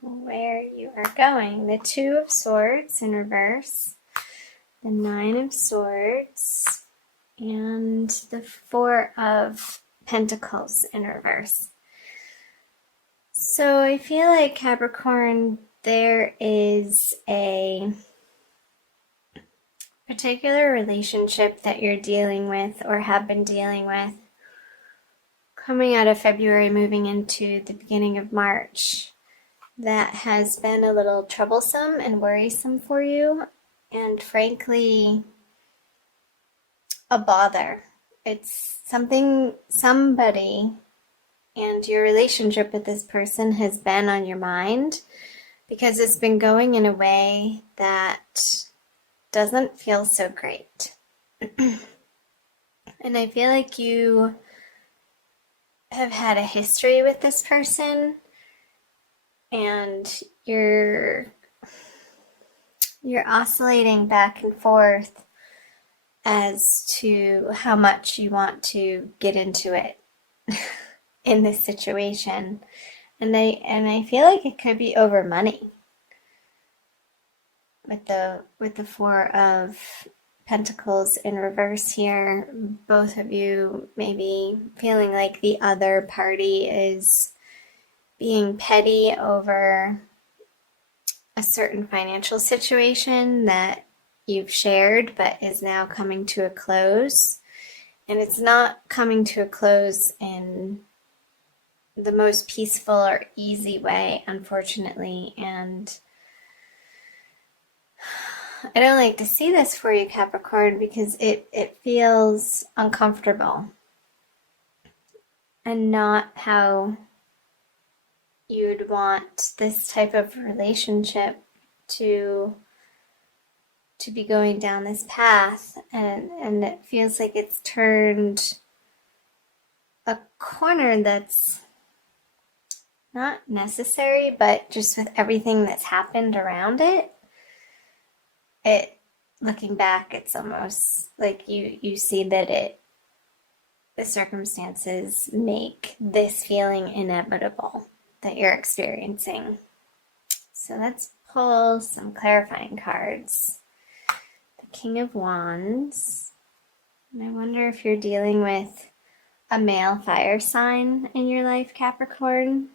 where you are going. The Two of Swords in reverse, the Nine of Swords, and the Four of Pentacles in reverse. So I feel like Capricorn, there is a particular relationship that you're dealing with or have been dealing with coming out of February, moving into the beginning of March, that has been a little troublesome and worrisome for you, and frankly, a bother. It's somebody, and your relationship with this person has been on your mind because it's been going in a way that doesn't feel so great. And I feel like you have had a history with this person, and you're oscillating back and forth as to how much you want to get into it in this situation. And I feel like it could be over money with the Four of Pentacles in reverse here. Both of you maybe feeling like the other party is being petty over a certain financial situation that you've shared but is now coming to a close. And it's not coming to a close in the most peaceful or easy way, unfortunately. And I don't like to see this for you, Capricorn, because it feels uncomfortable and not how you'd want this type of relationship to be going down this path. And it feels like it's turned a corner that's not necessary, but just with everything that's happened around it, looking back, it's almost like you see that the circumstances make this feeling inevitable that you're experiencing. So let's pull some clarifying cards. The King of Wands. And I wonder if you're dealing with a male fire sign in your life, Capricorn.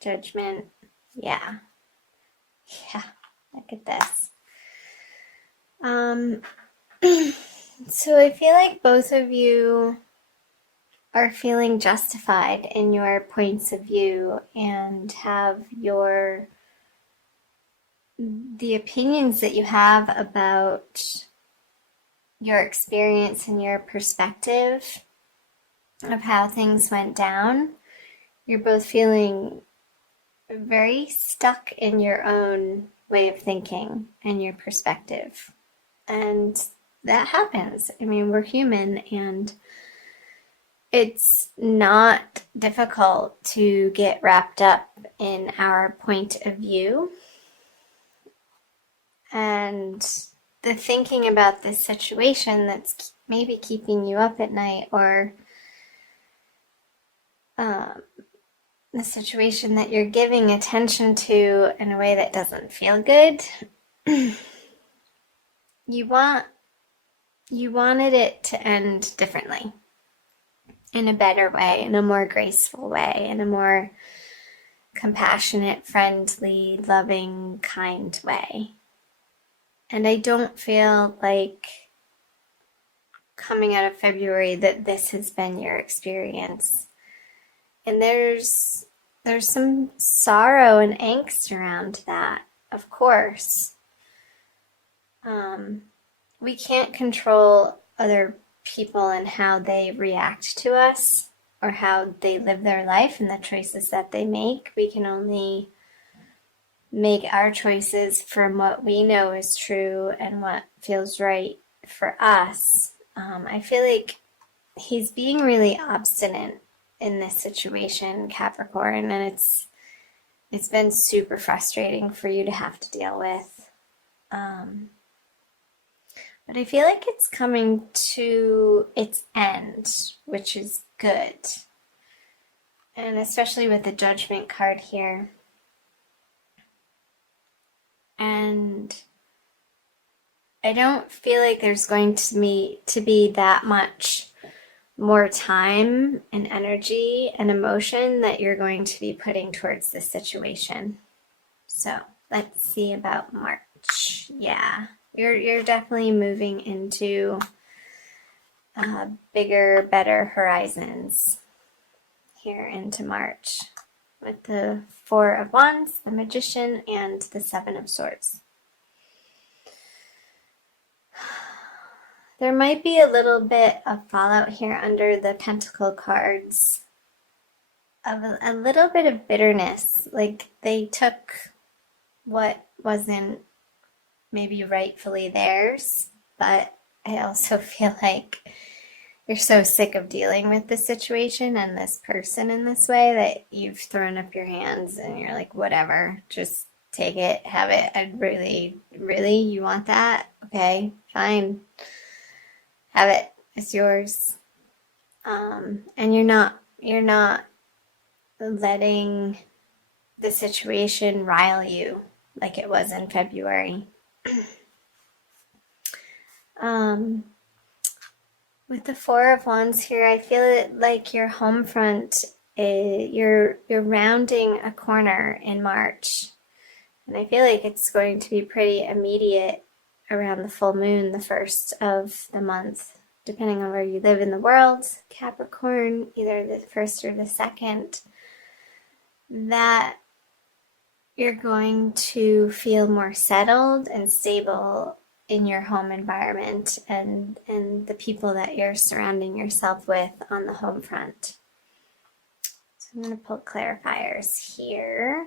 Judgment. Yeah. Yeah. Look at this. So I feel like both of you are feeling justified in your points of view and have the opinions that you have about your experience and your perspective of how things went down. You're both feeling very stuck in your own way of thinking and your perspective. And that happens. I mean, we're human, and it's not difficult to get wrapped up in our point of view. And the thinking about this situation that's maybe keeping you up at night, or the situation that you're giving attention to in a way that doesn't feel good, you wanted it to end differently, in a better way, in a more graceful way, in a more compassionate, friendly, loving, kind way. And I don't feel like coming out of February that this has been your experience. And there's some sorrow and angst around that, of course. We can't control other people and how they react to us or how they live their life and the choices that they make. We can only make our choices from what we know is true and what feels right for us. I feel like he's being really obstinate in this situation, Capricorn, and it's been super frustrating for you to have to deal with. But I feel like it's coming to its end, which is good. And especially with the Judgment card here. And I don't feel like there's going to be that much more time and energy and emotion that you're going to be putting towards this situation. So let's see about March. Yeah, you're definitely moving into bigger, better horizons here into March with the Four of Wands, the Magician, and the Seven of Swords. There might be a little bit of fallout here under the Pentacle cards of a little bit of bitterness. Like they took what wasn't maybe rightfully theirs, but I also feel like you're so sick of dealing with this situation and this person in this way that you've thrown up your hands and you're like, whatever, just take it, have it. I'd really, you want that? Okay, fine. Have it. It's yours. And you're not letting the situation rile you like it was in February. With the Four of Wands here, I feel it like your home front, you're rounding a corner in March. And I feel like it's going to be pretty immediate around the full moon, the first of the month, depending on where you live in the world. Capricorn, either the first or the second, that you're going to feel more settled and stable in your home environment and the people that you're surrounding yourself with on the home front. So I'm going to pull clarifiers here.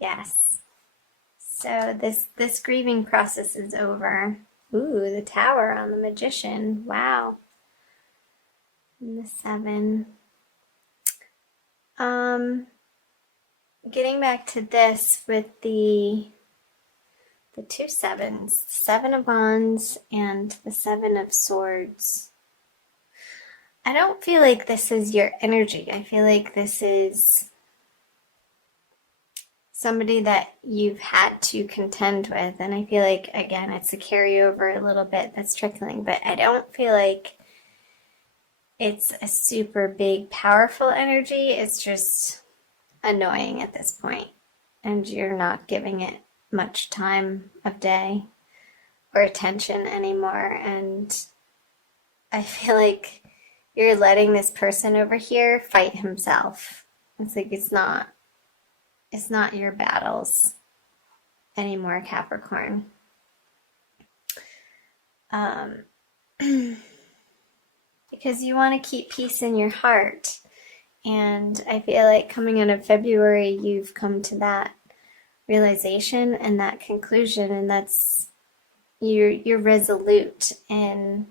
Yes. So this grieving process is over. Ooh, the Tower on the Magician. Wow. And the 7. Getting back to this with the two sevens, 7 of Wands and the 7 of Swords. I don't feel like this is your energy. I feel like this is somebody that you've had to contend with. And I feel like, again, it's a carryover a little bit that's trickling. But I don't feel like it's a super big, powerful energy. It's just annoying at this point. And you're not giving it much time of day or attention anymore, and I feel like you're letting this person over here fight himself. It's like it's not your battles anymore, Capricorn. Because you want to keep peace in your heart, and I feel like coming out of February you've come to that realization and that conclusion, and that's you're resolute. And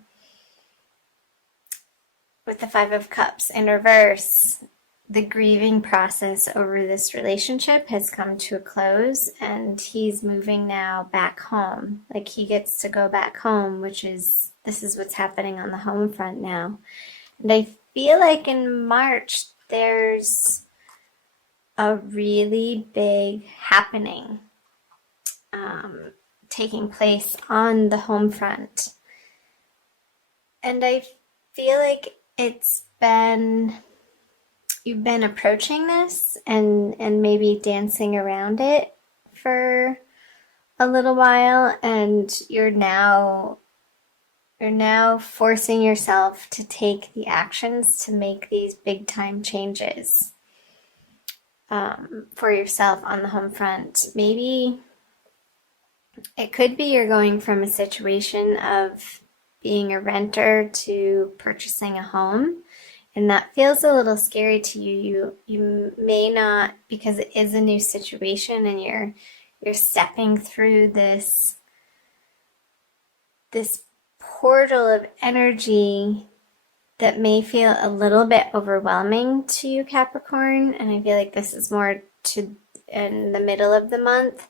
with the 5 of Cups in reverse, the grieving process over this relationship has come to a close, and he's moving now back home. Like he gets to go back home, this is what's happening on the home front now. And I feel like in March there's a really big happening taking place on the home front. And I feel like you've been approaching this and maybe dancing around it for a little while, and you're now forcing yourself to take the actions to make these big time changes for yourself on the home front. Maybe it could be you're going from a situation of being a renter to purchasing a home, and that feels a little scary to you. You may not, because it is a new situation and you're stepping through this portal of energy that may feel a little bit overwhelming to you, Capricorn. And I feel like this is more in the middle of the month,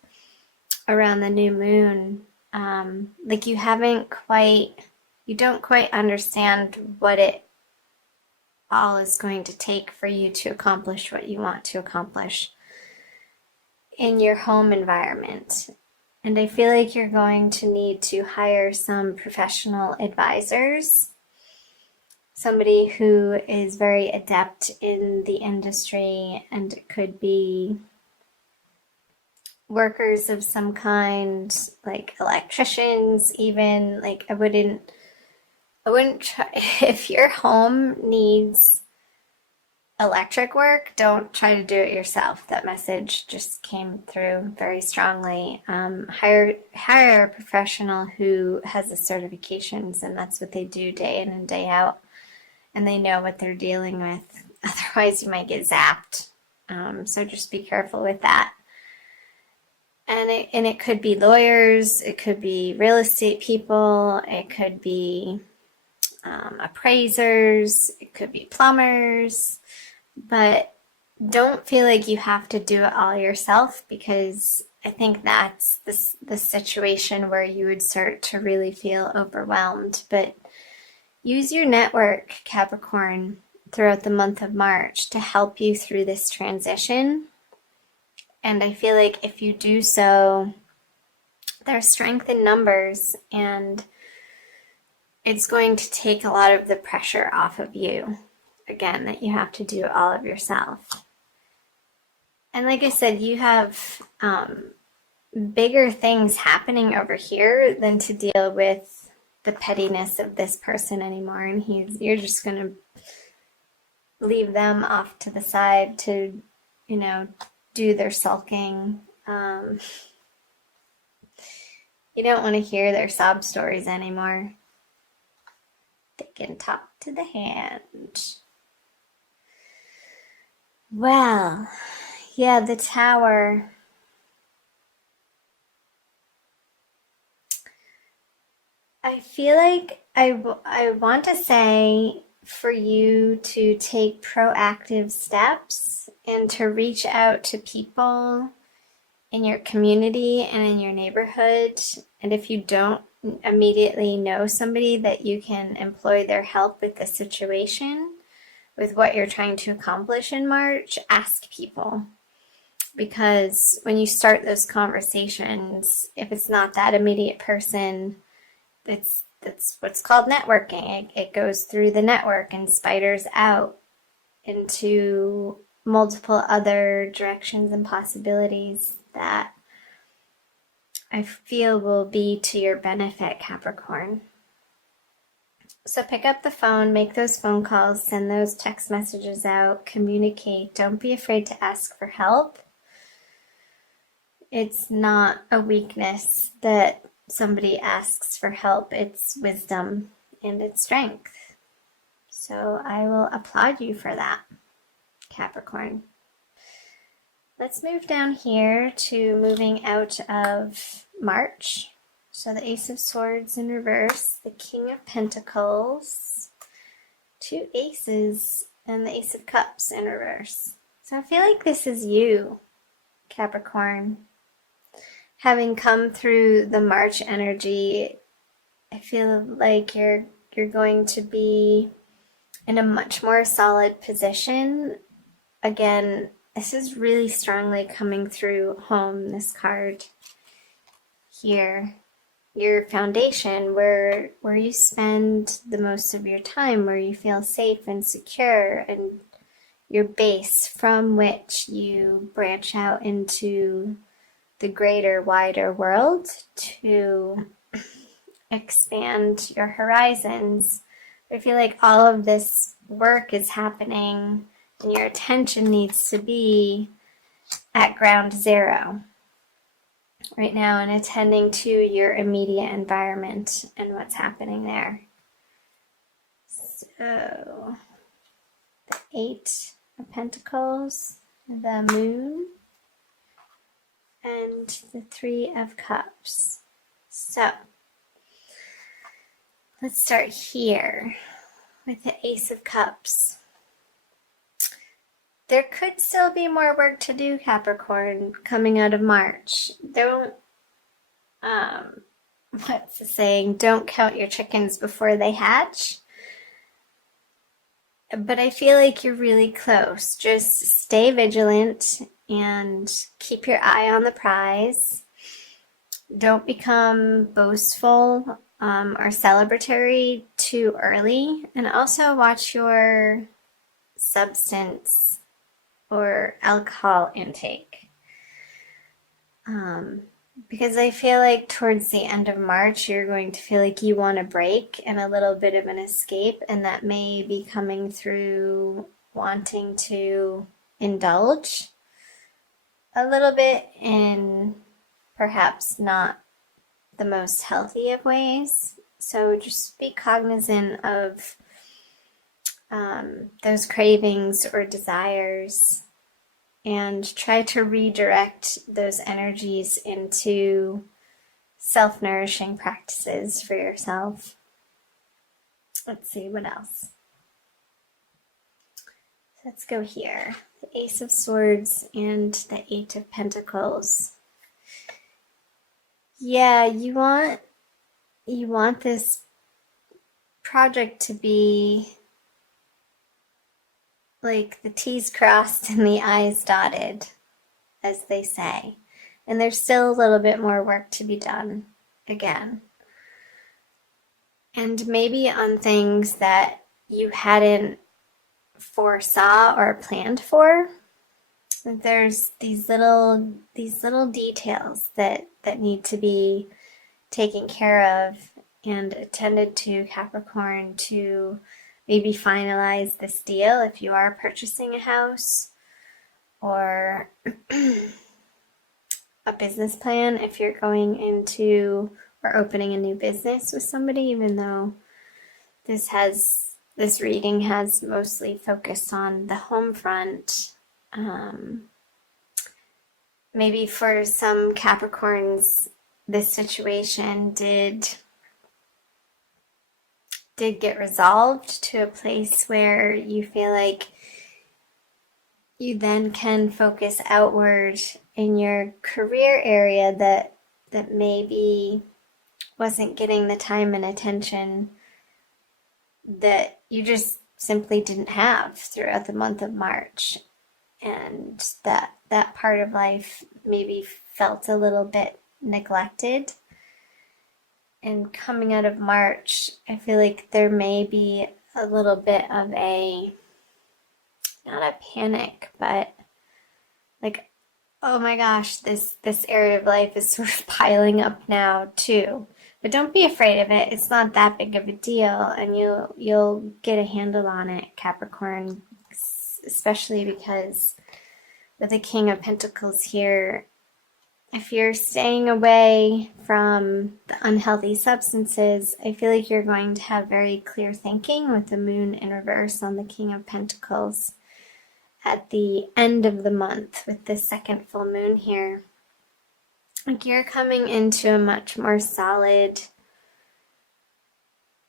around the new moon. Like you don't quite understand what it all is going to take for you to accomplish what you want to accomplish in your home environment. And I feel like you're going to need to hire some professional advisors, somebody who is very adept in the industry, and it could be workers of some kind, like electricians even. Like I wouldn't try if your home needs electric work, don't try to do it yourself. That message just came through very strongly. Hire a professional who has the certifications, and that's what they do day in and day out, and they know what they're dealing with. Otherwise, you might get zapped. So just be careful with that. And it could be lawyers, it could be real estate people, it could be appraisers, it could be plumbers, but don't feel like you have to do it all yourself, because I think that's the situation where you would start to really feel overwhelmed. But use your network, Capricorn, throughout the month of March to help you through this transition. And I feel like if you do so, there's strength in numbers, and it's going to take a lot of the pressure off of you. Again, that you have to do it all of yourself. And like I said, you have bigger things happening over here than to deal with the pettiness of this person anymore. And you're just going to leave them off to the side to, do their sulking. You don't want to hear their sob stories anymore. They can talk to the hand. Well, yeah, the Tower. I feel like I want to say for you to take proactive steps and to reach out to people in your community and in your neighborhood. And if you don't immediately know somebody that you can employ their help with the situation, with what you're trying to accomplish in March, ask people. Because when you start those conversations, if it's not that immediate person, that's what's called networking. It goes through the network and spiders out into multiple other directions and possibilities that I feel will be to your benefit, Capricorn. So pick up the phone, make those phone calls, send those text messages out, communicate. Don't be afraid to ask for help. It's not a weakness that somebody asks for help. It's wisdom and it's strength. So I will applaud you for that, Capricorn. Let's move down here to moving out of March. So the Ace of Swords in reverse, the King of Pentacles, 2 aces, and the Ace of Cups in reverse. So I feel like this is you, Capricorn. Having come through the March energy, I feel like you're going to be in a much more solid position. Again, this is really strongly coming through home, this card here. Your foundation, where you spend the most of your time, where you feel safe and secure, and your base from which you branch out into the greater, wider world to expand your horizons. I feel like all of this work is happening and your attention needs to be at ground zero right now and attending to your immediate environment and what's happening there. So, the 8 of Pentacles, the Moon, and the 3 of Cups. So, let's start here with the Ace of Cups. There could still be more work to do, Capricorn, coming out of March. Don't, what's the saying? Don't count your chickens before they hatch. But I feel like you're really close. Just stay vigilant and keep your eye on the prize. Don't become boastful or celebratory too early. And also watch your substance or alcohol intake. Because I feel like towards the end of March, you're going to feel like you want a break and a little bit of an escape, and that may be coming through wanting to indulge a little bit in perhaps not the most healthy of ways. So just be cognizant of those cravings or desires and try to redirect those energies into self-nourishing practices for yourself. Let's see, what else? Let's go here. The Ace of Swords and the Eight of Pentacles. Yeah, you want this project to be like the T's crossed and the I's dotted, as they say. And there's still a little bit more work to be done again. And maybe on things that you hadn't foresaw or planned for. There's these little details that need to be taken care of and attended to, Capricorn, to maybe finalize this deal if you are purchasing a house, or a business plan if you're going into or opening a new business with somebody, even though this reading has mostly focused on the home front. Maybe for some Capricorns, this situation did get resolved to a place where you feel like you then can focus outward in your career area that maybe wasn't getting the time and attention that you just simply didn't have throughout the month of March. And that part of life maybe felt a little bit neglected. And coming out of March, I feel like there may be a little bit of not a panic, but like, oh my gosh, this area of life is sort of piling up now too. But don't be afraid of it. It's not that big of a deal, and you'll get a handle on it, Capricorn, especially because with the King of Pentacles here, if you're staying away from the unhealthy substances, I feel like you're going to have very clear thinking with the moon in reverse on the King of Pentacles at the end of the month with the second full moon here. Like you're coming into a much more solid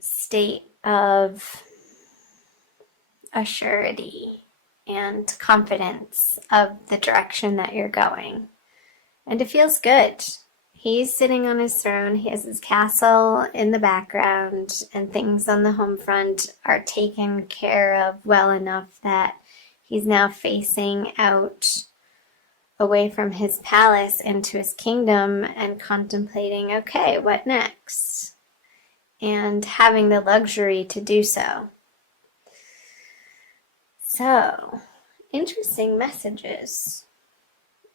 state of assurity and confidence of the direction that you're going. And it feels good. He's sitting on his throne, he has his castle in the background, and things on the home front are taken care of well enough that he's now facing out away from his palace into his kingdom and contemplating, okay, what next? And having the luxury to do so. So, interesting messages.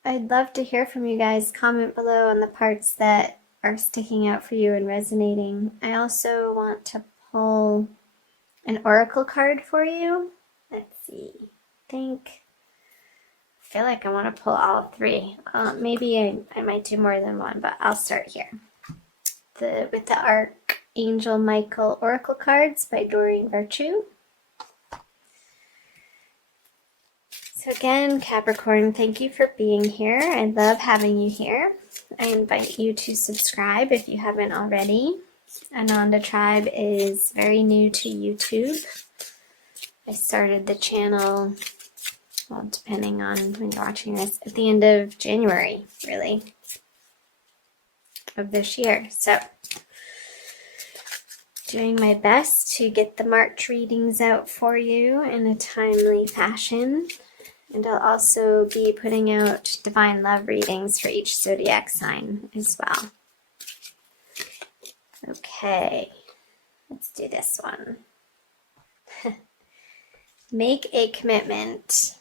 I'd love to hear from you guys. Comment below on the parts that are sticking out for you and resonating. I also want to pull an oracle card for you. Let's see. I feel like I want to pull all three. Maybe I might do more than one, but I'll start here. With the Archangel Michael Oracle cards by Doreen Virtue. So again, Capricorn, thank you for being here. I love having you here. I invite you to subscribe if you haven't already. Ananda Tribe is very new to YouTube. I started the channel, well, depending on when you're watching this, at the end of January, really, of this year. So, doing my best to get the March readings out for you in a timely fashion. And I'll also be putting out divine love readings for each zodiac sign as well. Okay, let's do this one. Make a commitment.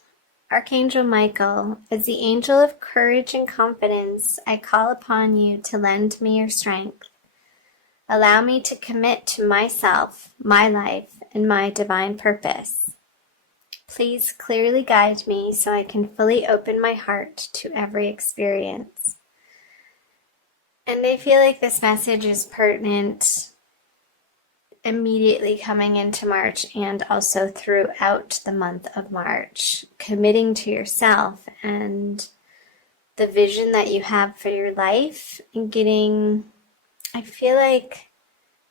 Archangel Michael, as the angel of courage and confidence, I call upon you to lend me your strength. Allow me to commit to myself, my life, and my divine purpose. Please clearly guide me so I can fully open my heart to every experience. And I feel like this message is pertinent immediately coming into March and also throughout the month of March. Committing to yourself and the vision that you have for your life and I feel like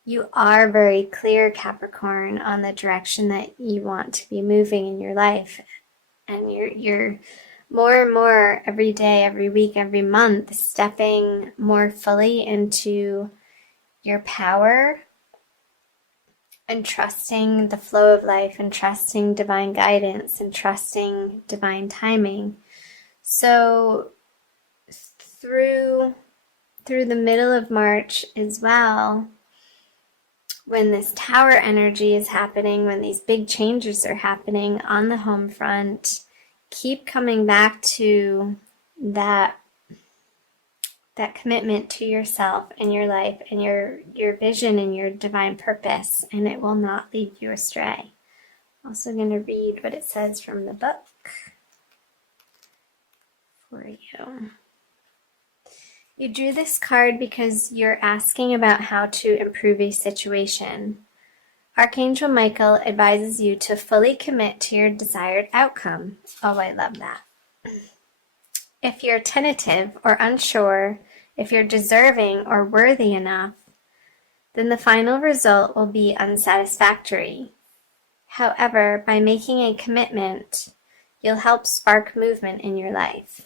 you are very clear, Capricorn, on the direction that you want to be moving in your life. And you're more and more every day, every week, every month, stepping more fully into your power and trusting the flow of life and trusting divine guidance and trusting divine timing. So through the middle of March as well, when this Tower energy is happening, when these big changes are happening on the home front, keep coming back to that commitment to yourself and your life and your vision and your divine purpose, and it will not lead you astray. I'm also going to read what it says from the book for you. You drew this card because you're asking about how to improve a situation. Archangel Michael advises you to fully commit to your desired outcome. Oh, I love that. If you're tentative or unsure if you're deserving or worthy enough, then the final result will be unsatisfactory. However, by making a commitment, you'll help spark movement in your life.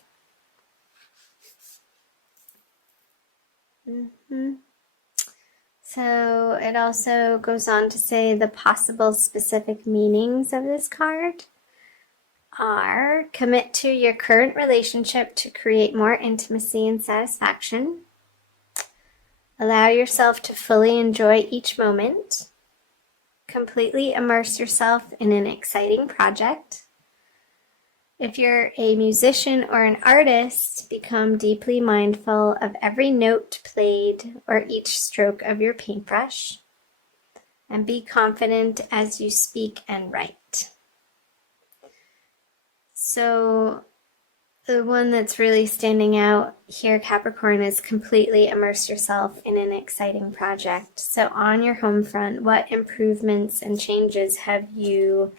So it also goes on to say the possible specific meanings of this card are: commit to your current relationship to create more intimacy and satisfaction. Allow yourself to fully enjoy each moment. Completely immerse yourself in an exciting project. If you're a musician or an artist, become deeply mindful of every note played or each stroke of your paintbrush, and be confident as you speak and write. So the one that's really standing out here, Capricorn, is completely immerse yourself in an exciting project. So on your home front, what improvements and changes have you